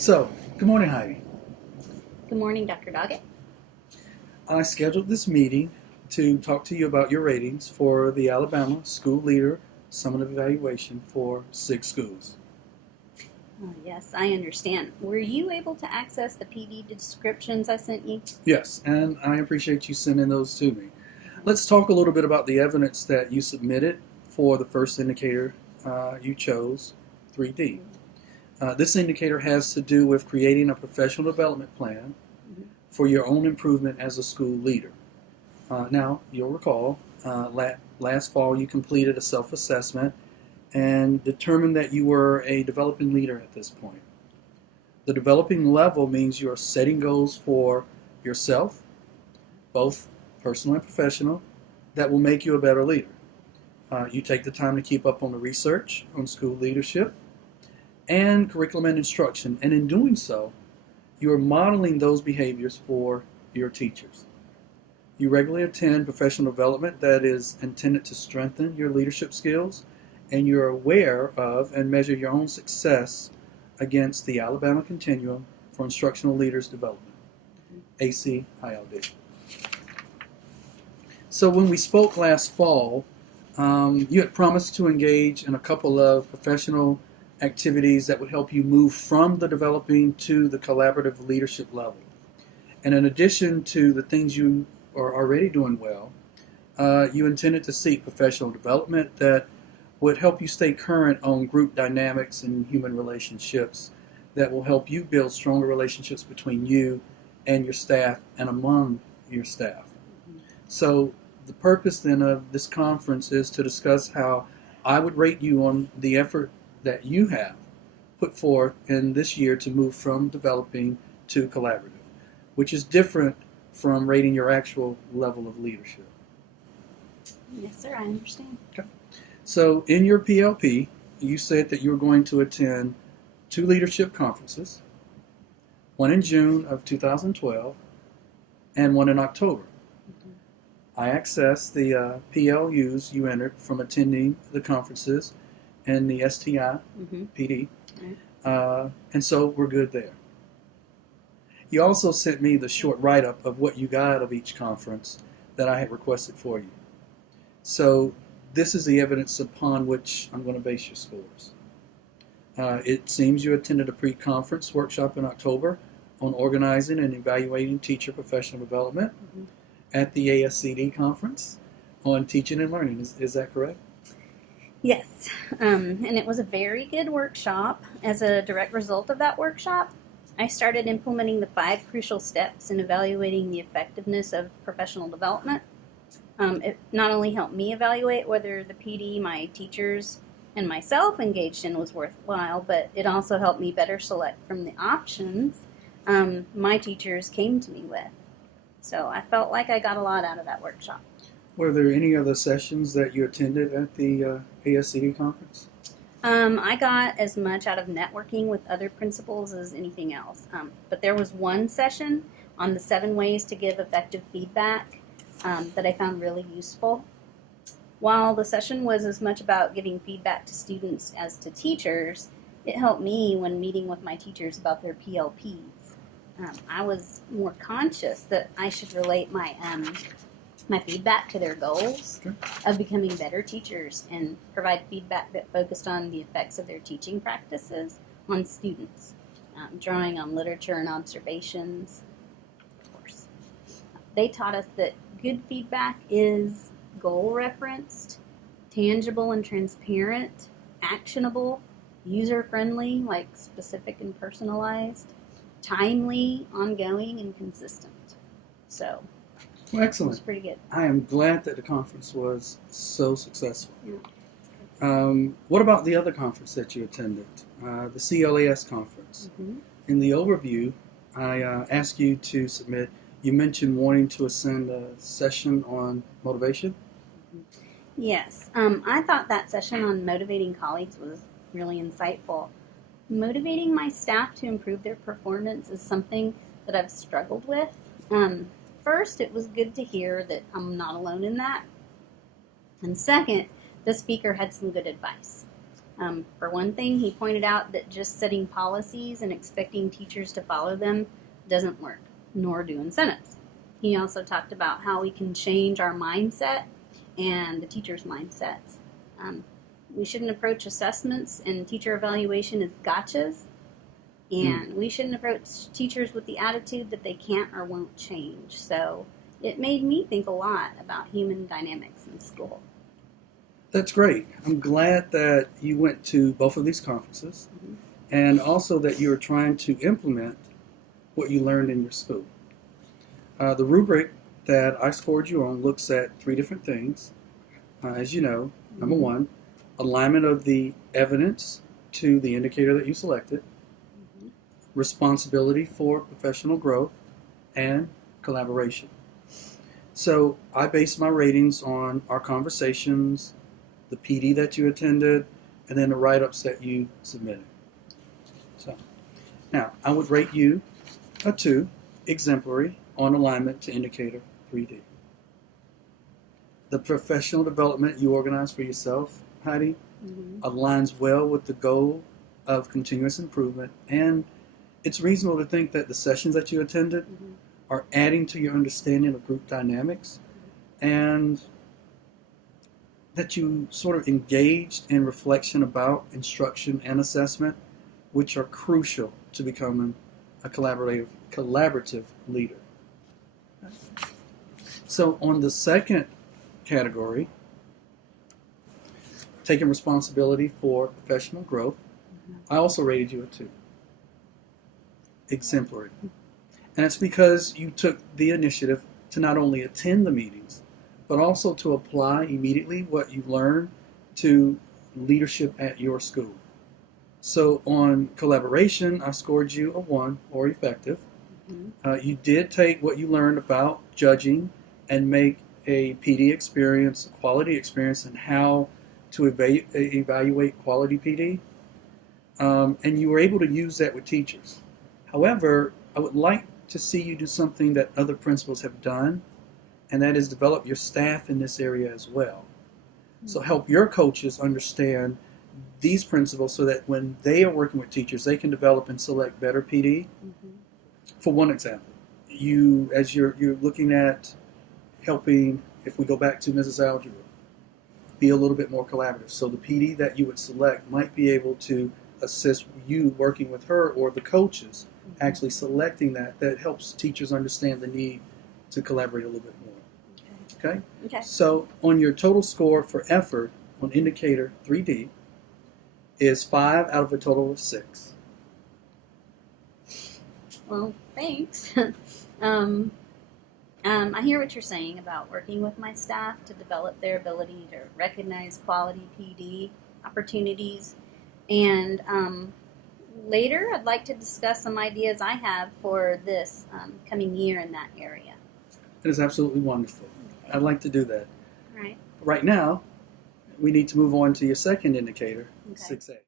So, good morning, Heidi. Good morning, Dr. Doggett. I scheduled this meeting to talk to you about your ratings for the Alabama School Leader Summative Evaluation for SIG schools. Yes, I understand. Were you able to access the PD descriptions I sent you? Yes, and I appreciate you sending those to me. Let's talk a little bit about the evidence that you submitted for the first indicator you chose, 3D. This indicator has to do with creating a professional development plan for your own improvement as a school leader. Now, you'll recall, last fall you completed a self-assessment and determined that you were a developing leader at this point. The developing level means you are setting goals for yourself, both personal and professional, that will make you a better leader. You take the time to keep up on the research on school leadership and curriculum and instruction, and in doing so, you are modeling those behaviors for your teachers. You regularly attend professional development that is intended to strengthen your leadership skills, and you're aware of and measure your own success against the Alabama Continuum for Instructional Leaders Development, ACILD. So when we spoke last fall, you had promised to engage in a couple of professional activities that would help you move from the developing to the collaborative leadership level. And in addition to the things you are already doing well, you intended to seek professional development that would help you stay current on group dynamics and human relationships that will help you build stronger relationships between you and your staff and among your staff. So the purpose then of this conference is to discuss how I would rate you on the effort that you have put forth in this year to move from developing to collaborative, which is different from rating your actual level of leadership. Yes, sir, I understand. Okay. So in your PLP, you said that you were going to attend 2 leadership conferences, one in June of 2012 and one in October. I accessed the PLUs you entered from attending the conferences and the STI, PD, and so we're good there. You also sent me the short write-up of what you got out of each conference that I had requested for you. So this is the evidence upon which I'm going to base your scores. It seems you attended a pre-conference workshop in October on organizing and evaluating teacher professional development at the ASCD conference on teaching and learning. Is that correct? Yes, and it was a very good workshop. As a direct result of that workshop, I started implementing the 5 crucial steps in evaluating the effectiveness of professional development. It not only helped me evaluate whether the PD my teachers and myself engaged in was worthwhile, but it also helped me better select from the options my teachers came to me with. So I felt like I got a lot out of that workshop. Were there any other sessions that you attended at the ASCD conference? I got as much out of networking with other principals as anything else. But there was one session on the 7 ways to give effective feedback that I found really useful. While the session was as much about giving feedback to students as to teachers, it helped me when meeting with my teachers about their PLPs. I was more conscious that I should relate my feedback to their goals of becoming better teachers and provide feedback that focused on the effects of their teaching practices on students, drawing on literature and observations, of course. They taught us that good feedback is goal-referenced, tangible and transparent, actionable, user-friendly, like specific and personalized, timely, ongoing, and consistent. So, well, excellent. it was pretty good. I am glad that the conference was so successful. What about the other conference that you attended, the CLAS conference? In the overview, I asked you to submit, you mentioned wanting to ascend a session on motivation? Yes. I thought that session on motivating colleagues was really insightful. Motivating my staff to improve their performance is something that I've struggled with. First, it was good to hear that I'm not alone in that. And second, the speaker had some good advice. For one thing, he pointed out that just setting policies and expecting teachers to follow them doesn't work, nor do incentives. He also talked about how we can change our mindset and the teacher's mindsets. We shouldn't approach assessments and teacher evaluation as gotchas, and we shouldn't approach teachers with the attitude that they can't or won't change. So it made me think a lot about human dynamics in school. That's great. I'm glad that you went to both of these conferences, and also that you're trying to implement what you learned in your school. The rubric that I scored you on looks at 3 different things. As you know, number 1, alignment of the evidence to the indicator that you selected, responsibility for professional growth, and collaboration. So I based my ratings on our conversations, the PD that you attended, and then the write-ups that you submitted. So now I would rate you a 2, exemplary, on alignment to indicator 3D. The professional development you organized for yourself, Heidi, aligns well with the goal of continuous improvement, and it's reasonable to think that the sessions that you attended are adding to your understanding of group dynamics, and that you sort of engaged in reflection about instruction and assessment, which are crucial to becoming a collaborative leader. So on the second category, taking responsibility for professional growth, I also rated you a 2. Exemplary. And it's because you took the initiative to not only attend the meetings, but also to apply immediately what you learned to leadership at your school. So on collaboration, I scored you a 1, or effective. You did take what you learned about judging and make a PD experience, a quality experience, and how to evaluate quality PD. And you were able to use that with teachers. However, I would like to see you do something that other principals have done, and that is develop your staff in this area as well. So help your coaches understand these principles so that when they are working with teachers, they can develop and select better PD. For one example, as you're looking at helping, if we go back to Mrs. Algebra, be a little bit more collaborative. So the PD that you would select might be able to assist you working with her, or the coaches actually selecting that helps teachers understand the need to collaborate a little bit more. Okay? So on your total score for effort on indicator 3D is 5 out of a total of 6. Well, thanks. I hear what you're saying about working with my staff to develop their ability to recognize quality PD opportunities. And later, I'd like to discuss some ideas I have for this coming year in that area. It is absolutely wonderful. Okay. I'd like to do that. All right. Right now, we need to move on to your second indicator, Okay. 6A.